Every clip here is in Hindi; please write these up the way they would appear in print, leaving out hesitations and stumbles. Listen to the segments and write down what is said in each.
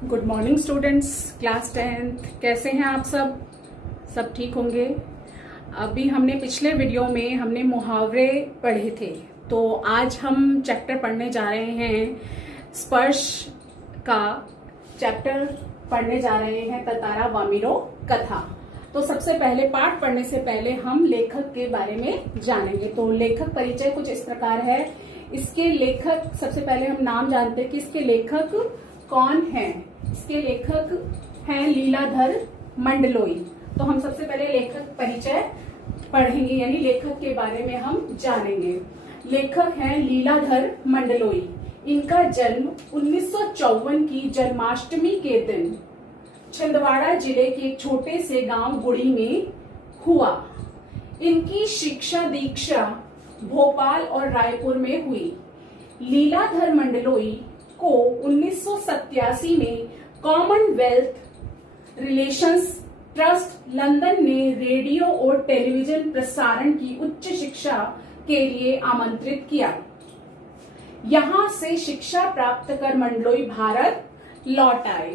Good morning students, class 10th। कैसे हैं आप सब ठीक होंगे। अभी हमने पिछले वीडियो में हमने मुहावरे पढ़े थे, तो आज हम चैप्टर पढ़ने जा रहे हैं। स्पर्श का चैप्टर पढ़ने जा रहे हैं, ततारा वामिरो कथा। तो सबसे पहले पाठ पढ़ने से पहले हम लेखक के बारे में जानेंगे। तो लेखक परिचय कुछ इस प्रकार है। इसके लेखक, सबसे पहले हम नाम जानते हैं कि इसके लेखक कौन हैं। इसके लेखक हैं लीलाधर मंडलोई। तो हम सबसे पहले लेखक परिचय पढ़ेंगे, यानी लेखक के बारे में हम जानेंगे। लेखक हैं लीलाधर मंडलोई। इनका जन्म 1954 की जन्माष्टमी के दिन छिंदवाड़ा जिले के एक छोटे से गांव गुड़ी में हुआ। इनकी शिक्षा दीक्षा भोपाल और रायपुर में हुई। लीलाधर मंडलोई को 1987 में कॉमनवेल्थ रिलेशंस ट्रस्ट लंदन ने रेडियो और टेलीविजन प्रसारण की उच्च शिक्षा के लिए आमंत्रित किया। यहां से शिक्षा प्राप्त कर मंडलोई भारत लौट आए।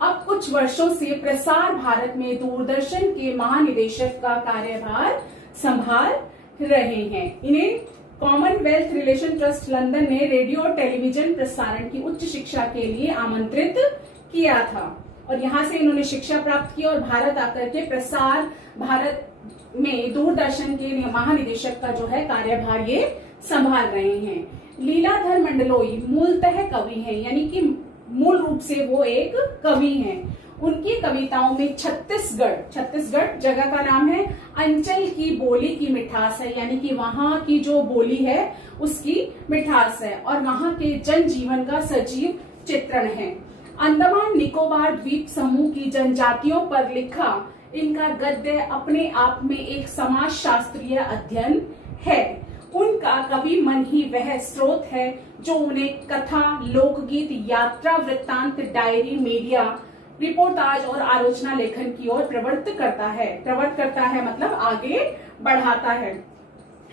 अब कुछ वर्षों से प्रसार भारत में दूरदर्शन के महानिदेशक का कार्यभार संभाल रहे हैं। इन्हें कॉमनवेल्थ रिलेशन ट्रस्ट लंदन ने रेडियो और टेलीविजन प्रसारण की उच्च शिक्षा के लिए आमंत्रित किया था, और यहाँ से इन्होंने शिक्षा प्राप्त की और भारत आकर के प्रसार भारत में दूरदर्शन के महानिदेशक का जो है कार्यभार ये संभाल रहे हैं। लीलाधर मंडलोई मूलतः कवि हैं, यानी कि मूल रूप से वो एक कवि हैं। उनकी कविताओं में छत्तीसगढ़ जगह का नाम है, अंचल की बोली की मिठास है, यानी कि वहां की जो बोली है उसकी मिठास है, और वहां के जनजीवन का सजीव चित्रण है। अंडमान निकोबार द्वीप समूह की जनजातियों पर लिखा इनका गद्य अपने आप में एक समाज शास्त्रीय अध्ययन है। उनका कवि मन ही वह स्रोत है जो उन्हें कथा, लोकगीत, यात्रा वृत्तांत, डायरी, मीडिया रिपोर्टाज और आलोचना लेखन की ओर प्रवृत्त करता है मतलब आगे बढ़ाता है।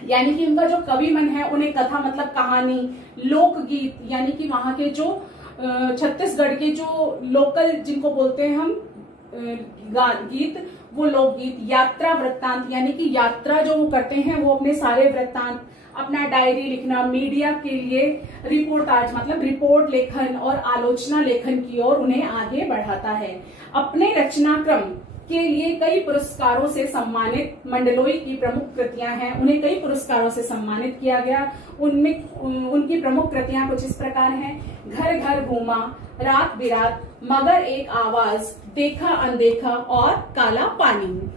यानी कि उनका जो कवि मन है, उन्हें कथा मतलब कहानी, लोकगीत यानी कि वहां के जो छत्तीसगढ़ के जो लोकल जिनको बोलते हैं हम गीत, वो लोकगीत, यात्रा वृत्तांत यानी कि यात्रा जो वो करते हैं वो अपने सारे वृत्तांत, अपना डायरी लिखना, मीडिया के लिए रिपोर्टाज मतलब रिपोर्ट लेखन और आलोचना लेखन की ओर उन्हें आगे बढ़ाता है। अपने रचनाक्रम के लिए कई पुरस्कारों से सम्मानित मंडलोई की प्रमुख कृतियां हैं। उन्हें कई पुरस्कारों से सम्मानित किया गया। उनमें उनकी प्रमुख कृतियां कुछ इस प्रकार हैं: घर घर घूमा, रात बिरात, मगर एक आवाज, देखा अनदेखा और काला पानी।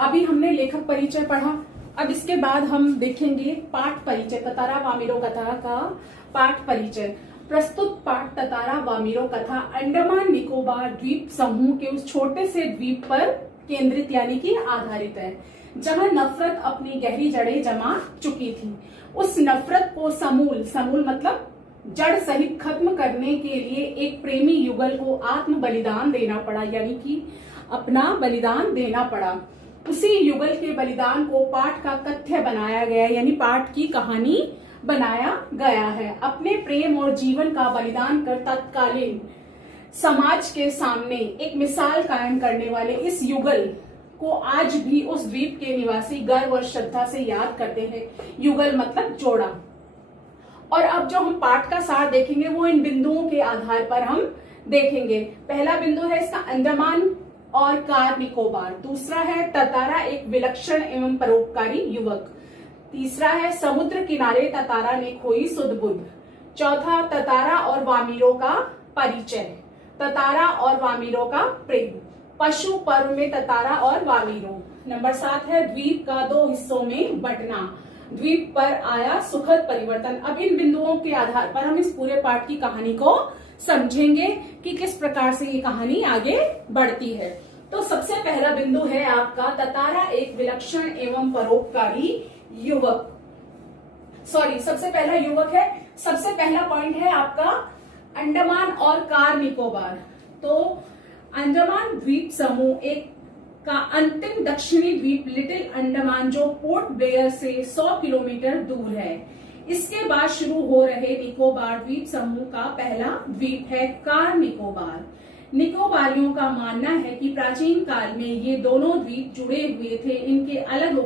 अभी हमने लेखक परिचय पढ़ा। अब इसके बाद हम देखेंगे पाठ परिचय, ततारा वामिरो कथा का पाठ परिचय। प्रस्तुत पाठ ततारा वामिरो कथा अंडमान निकोबार द्वीप समूह के उस छोटे से द्वीप पर केंद्रित यानी कि आधारित है जहां नफरत अपनी गहरी जड़ें जमा चुकी थी। उस नफरत को समूल मतलब जड़ सहित खत्म करने के लिए एक प्रेमी युगल को आत्म बलिदान देना पड़ा, यानी कि अपना बलिदान देना पड़ा। उसी युगल के बलिदान को पाठ का तथ्य बनाया गया, यानी पाठ की कहानी बनाया गया है। अपने प्रेम और जीवन का बलिदान कर तत्कालीन समाज के सामने एक मिसाल कायम करने वाले इस युगल को आज भी उस द्वीप के निवासी गर्व और श्रद्धा से याद करते हैं। युगल मतलब जोड़ा। और अब जो हम पाठ का सार देखेंगे वो इन बिंदुओं के आधार पर हम देखेंगे। पहला बिंदु है इसका अंडमान और कार निकोबार। दूसरा है ततारा एक विलक्षण एवं परोपकारी युवक। तीसरा है समुद्र किनारे ततारा ने खोई सुध बुध। चौथा ततारा और वामिरो का परिचय, ततारा और वामिरो का प्रेम, पशु पर्व में ततारा और वामिरो। नंबर 7 है द्वीप का 2 हिस्सों में बंटना, द्वीप पर आया सुखद परिवर्तन। अब इन बिंदुओं के आधार पर हम इस पूरे पाठ की कहानी को समझेंगे कि किस प्रकार से ये कहानी आगे बढ़ती है। तो सबसे पहला बिंदु है आपका ततारा एक विलक्षण एवं परोपकारी युवक। सबसे पहला युवक है। सबसे पहला पॉइंट है आपका अंडमान और कार निकोबार। तो अंडमान द्वीप समूह एक का अंतिम दक्षिणी द्वीप लिटिल अंडमान जो पोर्ट ब्लेयर से 100 किलोमीटर दूर है। इसके बाद शुरू हो रहे निकोबार द्वीप समूह का पहला द्वीप है कार निकोबार। निकोबारियों का मानना है कि प्राचीन काल में ये दोनों द्वीप जुड़े हुए थे। इनके अलग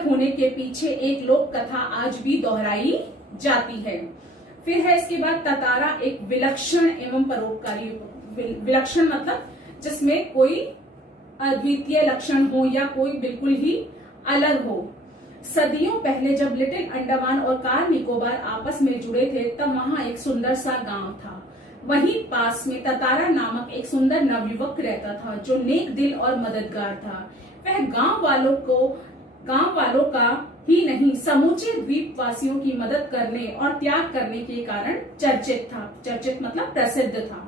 होने के पीछे एक लोक कथा आज भी दोहराई जाती है। फिर है इसके बाद ततारा एक विलक्षण एवं परोपकारी, विलक्षण मतलब जिसमें कोई अद्वितीय लक्षण हो या कोई बिल्कुल ही अलग हो। सदियों पहले जब लिटिल अंडमान और कार निकोबार आपस में जुड़े थे तब वहां एक सुंदर सा गांव था। वहीं पास में ततारा नामक एक सुंदर नवयुवक रहता था जो नेक दिल और मददगार था। वह गांव वालों का ही नहीं समूचे द्वीप वासियों की मदद करने और त्याग करने के कारण चर्चित था। चर्चित मतलब प्रसिद्ध था।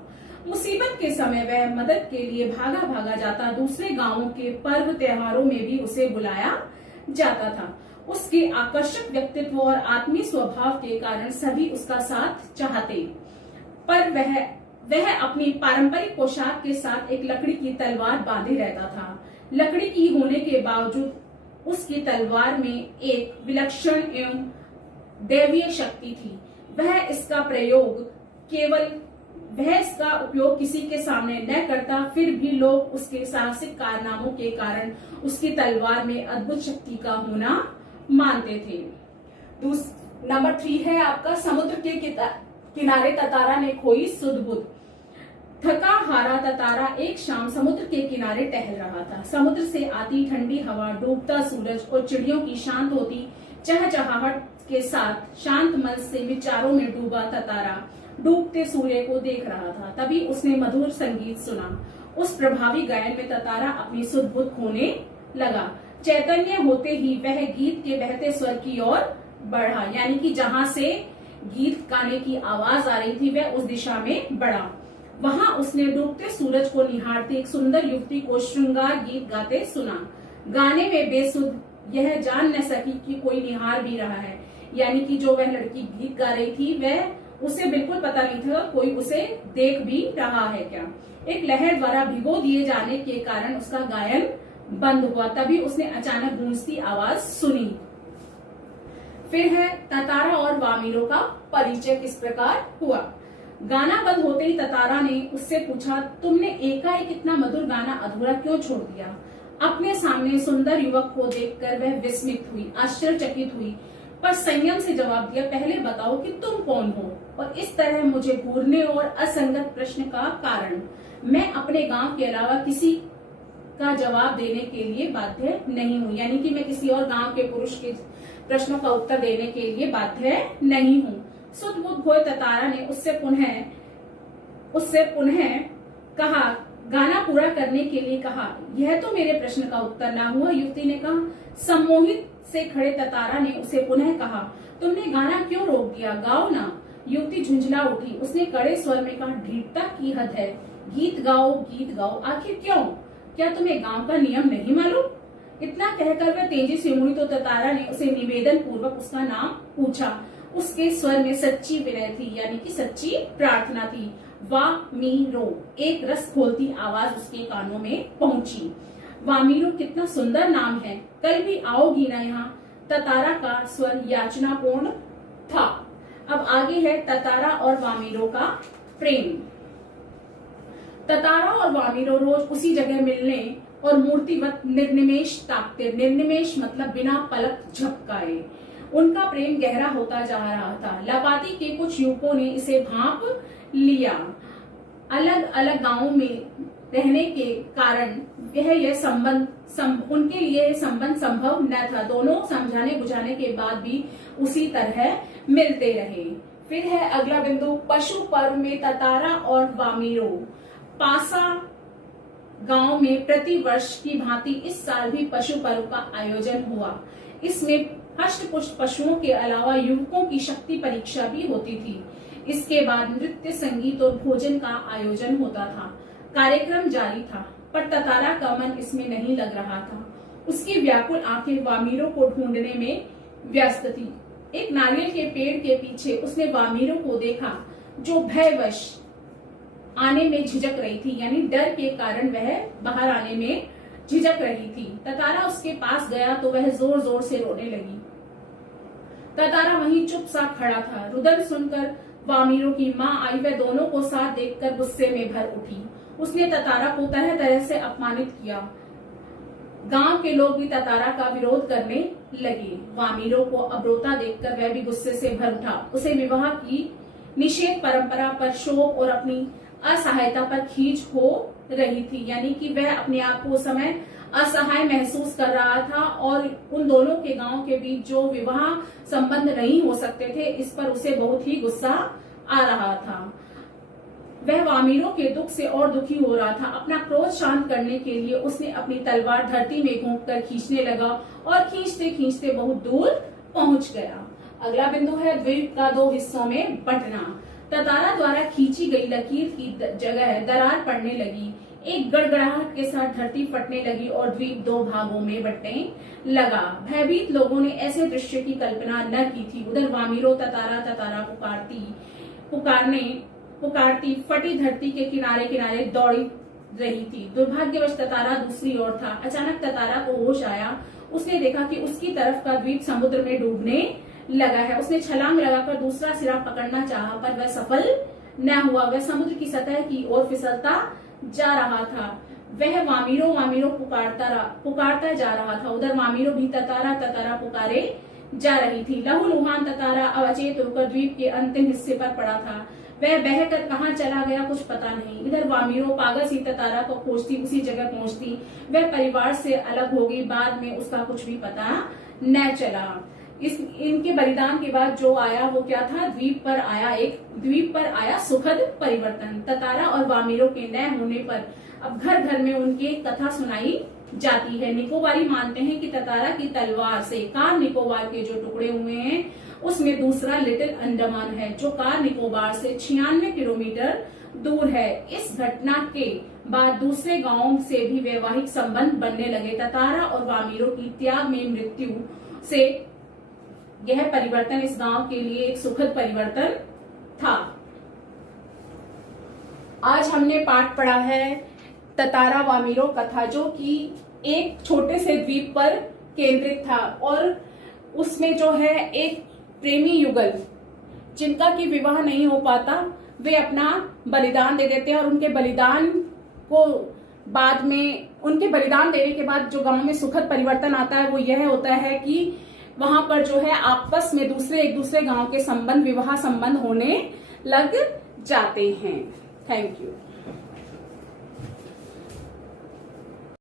मुसीबत के समय वह मदद के लिए भागा भागा जाता। दूसरे गांवों के पर्व त्योहारों में भी उसे बुलाया जाता था। उसके आकर्षक व्यक्तित्व और आत्मीय स्वभाव के कारण सभी उसका साथ चाहते, पर वह अपनी पारंपरिक पोशाक के साथ एक लकड़ी की तलवार बांधे रहता था। लकड़ी की होने के बावजूद उसकी तलवार में एक विलक्षण एवं दैवीय शक्ति थी। वह इसका उपयोग किसी के सामने न करता, फिर भी लोग उसके साहसिक कारनामों के कारण उसकी तलवार में अद्भुत शक्ति का होना मानते थे। नंबर 3 है आपका समुद्र के किनारे ततारा ने खोई सुध बुध। थका हारा ततारा एक शाम समुद्र के किनारे टहल रहा था। समुद्र से आती ठंडी हवा, डूबता सूरज और चिड़ियों की शांत होती चहचहाहट के साथ शांत मन से विचारों में डूबा ततारा डूबते सूर्य को देख रहा था। तभी उसने मधुर संगीत सुना। उस प्रभावी गायन में ततारा अपनी सुध बुध खोने लगा। चैतन्य होते ही वह गीत के बहते स्वर की ओर बढ़ा, यानी कि जहां से गीत गाने की आवाज आ रही थी वह उस दिशा में बढ़ा। वहां उसने डूबते सूरज को निहारती एक सुंदर युवती को श्रृंगार गीत गाते सुना। गाने में बेसुध यह जान न सकी कि कोई निहार भी रहा है, यानी कि जो वह लड़की गीत गा रही थी वह उसे बिल्कुल पता नहीं था कोई उसे देख भी रहा है क्या। एक लहर द्वारा भिगो दिए जाने के कारण उसका गायन बंद हुआ। तभी उसने अचानक गूंजती आवाज सुनी। फिर है ततारा और वामीरो का परिचय किस प्रकार हुआ। गाना बंद होते ही ततारा ने उससे पूछा, तुमने एकाएक इतना मधुर गाना अधूरा क्यों छोड़ दिया। अपने सामने सुंदर युवक को देखकर वह विस्मित हुई, आश्चर्यचकित हुई, पर संयम से जवाब दिया, पहले बताओ कि तुम कौन हो और इस तरह मुझे घूरने और असंगत प्रश्न का कारण। मैं अपने गांव के अलावा किसी का जवाब देने के लिए बाध्य नहीं हूँ, यानी कि मैं किसी और गांव के पुरुष के प्रश्नों का उत्तर देने के लिए बाध्य नहीं हूँ। सुध बुध खोए ततारा ने उससे पुनः कहा, गाना पूरा करने के लिए कहा। यह तो मेरे प्रश्न का उत्तर ना हुआ, युवती ने कहा। सम्मोहित से खड़े ततारा ने उसे पुनः कहा, तुमने गाना क्यों रोक दिया, गाओ ना। युवती झुंझला उठी। उसने कड़े स्वर में कहा, ढीठता की हद है, गीत गाओ, आखिर क्यों, क्या तुम्हें गांव का नियम नहीं मालूम। इतना कहकर वह तेजी से मुड़ी तो ततारा ने उसे निवेदन पूर्वक उसका नाम पूछा। उसके स्वर में सच्ची विनय थी, यानी कि सच्ची प्रार्थना थी। वामीरो, एक रस खोलती आवाज उसके कानों में पहुंची। वामीरो कितना सुंदर नाम है, कल भी आओगी ना यहाँ। ततारा का स्वर याचनापूर्ण था। अब आगे है ततारा और वामीरो का प्रेम। ततारा और वामीरो रोज उसी जगह मिलने और मूर्तिवत निर्निमेष ताकते। निर्निमेष मतलब बिना पलक झपकाए। उनका प्रेम गहरा होता जा रहा था। लपाती के कुछ युवकों ने इसे भांप लिया। अलग अलग गांवों में रहने के कारण उनके लिए यह संबंध संभव न था। दोनों समझाने बुझाने के बाद भी उसी तरह मिलते रहे। फिर है अगला बिंदु, पशु पर्व में ततारा और वामीरो। पासा गांव में प्रति वर्ष की भांति इस साल भी पशु पर्व का आयोजन हुआ। इसमें हष्ट पुष्ट पशुओं के अलावा युवकों की शक्ति परीक्षा भी होती थी। इसके बाद नृत्य, संगीत और भोजन का आयोजन होता था। कार्यक्रम जारी था, पर ततारा का मन इसमें नहीं लग रहा था। उसकी व्याकुल आंखें वामीरो को ढूंढने में व्यस्त थी। एक नारियल के पेड़ के पीछे उसने वामीरो को देखा, जो भयवश आने में झिझक रही थी, यानी डर के कारण वह बाहर आने में झिझक रही थी। ततारा उसके पास गया तो वह जोर जोर से रोने लगी। ततारा वहीं चुप सा खड़ा था। रुदन सुनकर वामीरों की माँ आई, वह दोनों को साथ देखकर गुस्से में भर उठी। उसने ततारा को तरह तरह से अपमानित किया। गांव के लोग भी ततारा का विरोध करने लगे। वामीरों को अब्रोता देखकर वह भी गुस्से से भर उठा। उसे विवाह की निषेध परंपरा पर शोक और अपनी असहायता पर खींच हो रही थी, यानी कि वह अपने आप को उस समय असहाय महसूस कर रहा था और उन दोनों के गांव के बीच जो विवाह संबंध नहीं हो सकते थे, इस पर उसे बहुत ही गुस्सा आ रहा था। वह वामीरों के दुख से और दुखी हो रहा था। अपना क्रोध शांत करने के लिए उसने अपनी तलवार धरती में घोंपकर खींचने लगा और खींचते खींचते बहुत दूर पहुंच गया। अगला बिंदु है द्वीप का 2 हिस्सों में बंटना। ततारा द्वारा खींची गई लकीर की जगह दरार पड़ने लगी। एक गड़गड़ाहट के साथ धरती फटने लगी और द्वीप 2 भागों में बंटने लगा। भयभीत लोगों ने ऐसे दृश्य की कल्पना न की थी। उधर वामीरो ततारा ततारा पुकारती फटी धरती के किनारे किनारे दौड़ी रही थी। दुर्भाग्यवश ततारा दूसरी ओर था। अचानक ततारा को होश आया। उसने देखा कि उसकी तरफ का द्वीप समुद्र में डूबने लगा है। उसने छलांग लगाकर दूसरा सिरा पकड़ना चाहा, पर वह सफल न हुआ। वह समुद्र की सतह की ओर फिसलता जा रहा था। वह वामीरो पुकारता जा रहा था। उधर वामीरो भी ततारा ततारा पुकारे जा रही थी। लहूलुहान ततारा अवचेत होकर द्वीप के अंतिम हिस्से पर पड़ा था। वह बहकर कहाँ चला गया कुछ पता नहीं। इधर वामीरो पागल सी ततारा को खोजती उसी जगह पहुंचती। वह परिवार से अलग हो गई। बाद में उसका कुछ भी पता न चला। इनके बलिदान के बाद जो आया वो क्या था? द्वीप पर आया सुखद परिवर्तन। ततारा और वामीरो के न होने पर अब घर घर में उनकी कथा सुनाई जाती है। निकोबारी मानते हैं कि ततारा की तलवार से कार निकोबार के जो टुकड़े हुए हैं उसमें दूसरा लिटिल अंडमान है, जो कार निकोबार से 96 किलोमीटर दूर है। इस घटना के बाद दूसरे गांवों से भी वैवाहिक संबंध बनने लगे। ततारा और वामीरो की त्याग में मृत्यु से यह परिवर्तन इस गांव के लिए एक सुखद परिवर्तन था। आज हमने पाठ पढ़ा है ततारा वामीरो कथा, जो कि एक छोटे से द्वीप पर केंद्रित था और उसमें जो है एक प्रेमी युगल जिनका की विवाह नहीं हो पाता, वे अपना बलिदान दे देते हैं और उनके बलिदान देने के बाद जो गांव में सुखद परिवर्तन आता है वो यह होता है कि वहां पर जो है आपस में एक दूसरे गांव के विवाह संबंध होने लग जाते हैं। Thank you.